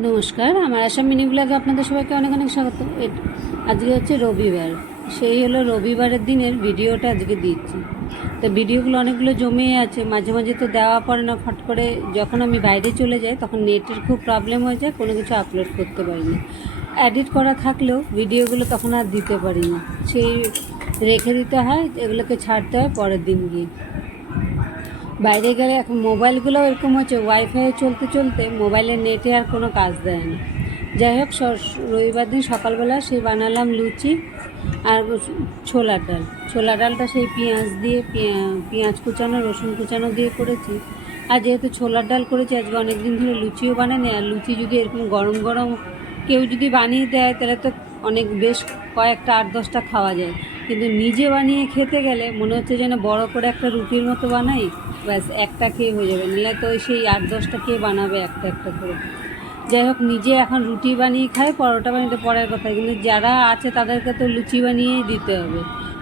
নমস্কার, আমার আসাম মিনি ব্লগে আপনাদের সবাইকে অনেক অনেক স্বাগত। আজকে হচ্ছে রবিবার, সেই হলো রবিবারের দিনের ভিডিওটা আজকে দিচ্ছি। তো ভিডিওগুলো অনেকগুলো জমে আছে, মাঝে মাঝে তো দেওয়া পড়ে না, ফট করে যখন আমি বাইরে চলে যাই তখন নেটের খুব প্রবলেম হয়ে যায়, কোনো কিছু আপলোড করতে পারি না। এডিট করা থাকলেও ভিডিওগুলো তখন আর দিতে পারি না। সেই রেখে দিতে হয়, এগুলোকে ছাড়তে হয় পরের দিন গিয়ে। বাইরে গেলে এখন মোবাইলগুলো এরকম হচ্ছে ওয়াইফাই চলতে চলতে মোবাইলের নেটে আর কোনো কাজ দেয় না। যাই হোক রবিবার দিন সকালবেলা সেই বানালাম লুচি আর ছোলার ডাল। ছোলা ডালটা সেই পেঁয়াজ দিয়ে পেঁয়া- পেঁয়াজ কুচানো, রসুন কুচানো দিয়ে করেছি। আর যেহেতু ছোলার ডাল করেছি, আজকে অনেক দিন ধরে লুচিও বানায়নি আর লুচি যদি এরকম গরম গরম কেউ যদি বানিয়ে দেয়, তাহলে তো অনেক বেশ কয়েকটা আট দশটা খাওয়া যায়। কিন্তু নিজে বানিয়ে খেতে গেলে মনে হচ্ছে যেন বড় করে একটা রুটির মতো বানাই। ব্যাস, একটা খেয়ে হয়ে যাবে। নাহলে তো সেই আট, দশটা খেয়ে বানাবে একটা একটা করে। যাই হোক, নিজে এখন রুটি বানিয়ে খায়, পরোটা বানিয়ে পরের কথা। কিন্তু যারা আছে, তাদেরকে তো লুচি বানিয়েই দিতে হবে।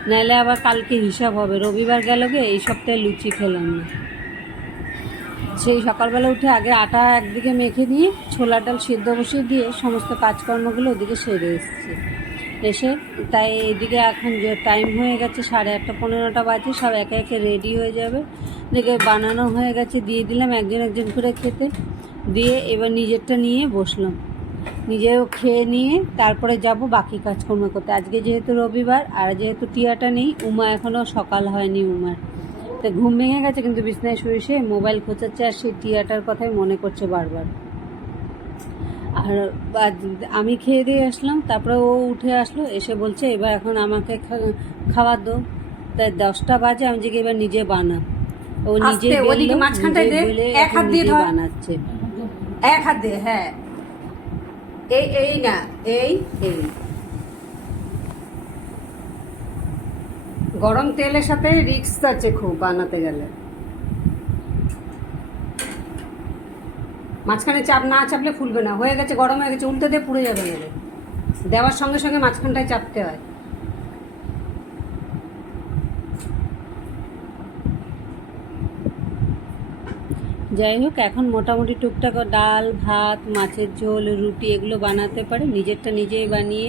নাহলে আবার কালকে হিসাব হবে। রবিবার গেল গে, এই সপ্তাহে লুচি খেলাম না। সেই সকালবেলা উঠে আগে আটা একদিকে মেখে নিয়ে ছোলা ডাল সিদ্ধ বসিয়ে দিয়ে সমস্ত কাজকর্মগুলো ওদিকে সেরে এসেছি। এসে তাই এদিকে এখন যে টাইম হয়ে গেছে, সাড়ে আটটা, পনেরোটা বাজে, সব একে একে রেডি হয়ে যাবে। দেখে বানানো হয়ে গেছে, দিয়ে দিলাম একজন একজন করে খেতে। দিয়ে এবার নিজেরটা নিয়ে বসলাম। নিজেও খেয়ে নিয়ে তারপরে যাব বাকি কাজকর্ম করতে। আজকে যেহেতু রবিবার, আর যেহেতু টিয়াটা নেই, উমা এখনও সকাল হয়নি উমার। তো ঘুম ভেঙে গেছে, কিন্তু বিছনায় শুয়ে শুয়ে মোবাইল খোঁচাচ্ছে আর সেই টিয়াটার কথাই মনে করছে বারবার। আর আমি খেয়ে দিয়ে আসলাম, তারপরে ও উঠে আসলো, এসে বলছে, এবার এখন আমাকে খাওয়া দো তাই দশটা বাজে, আমি যে এবার নিজে বানা ও নিজে ওদিকে মাঝখানটায় দে, এক হাত দিয়ে ধর। বানাচ্ছে। এক হাত দিয়ে হ্যাঁ। এই এই না এই এই। গরম তেলের সাথে রিক্স আছে খুব বানাতে গেলে। মাঝখানে চাপ না চাপলে ফুলবে না হয়ে গেছে গরম হয়ে গেছে উল্টে দিয়ে পুড়ে যাবে। দেওয়ার সঙ্গে সঙ্গে মাঝখানটায় চাপতে হয়। যাই হোক, এখন মোটামুটি টুকটাক ডাল, ভাত, মাছের ঝোল, রুটি এগুলো বানাতে পারে। নিজেরটা নিজেই বানিয়ে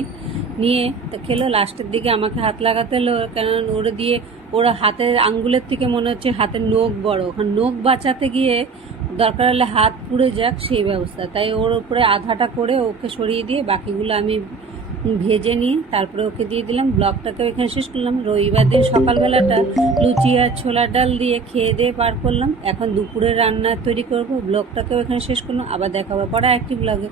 নিয়ে তো খেলো। লাস্টের দিকে আমাকে হাত লাগাতে এলো কেন ওরা দিয়ে ওরা হাতের আঙ্গুলের থেকে মনে হচ্ছে হাতের নখ বড়। ওখানে নখ বাঁচাতে গিয়ে দরকার হলে হাত পুড়ে যাক, সেই ব্যবস্থা। তাই ওর উপরে আধাটা করে ওকে সরিয়ে দিয়ে বাকিগুলো আমি ভেজে নিয়ে তারপরে ওকে দিয়ে দিলাম। ব্লগটাকে এখানে শেষ করলাম। রবিবার দিন সকালবেলাটা লুচি আর ছোলার ডাল দিয়ে খেয়ে দিয়ে পার করলাম। এখন দুপুরে রান্না তৈরি করব। ব্লগটাকেও এখানে শেষ করলাম। আবার দেখাবো পরে একটি ব্লগে।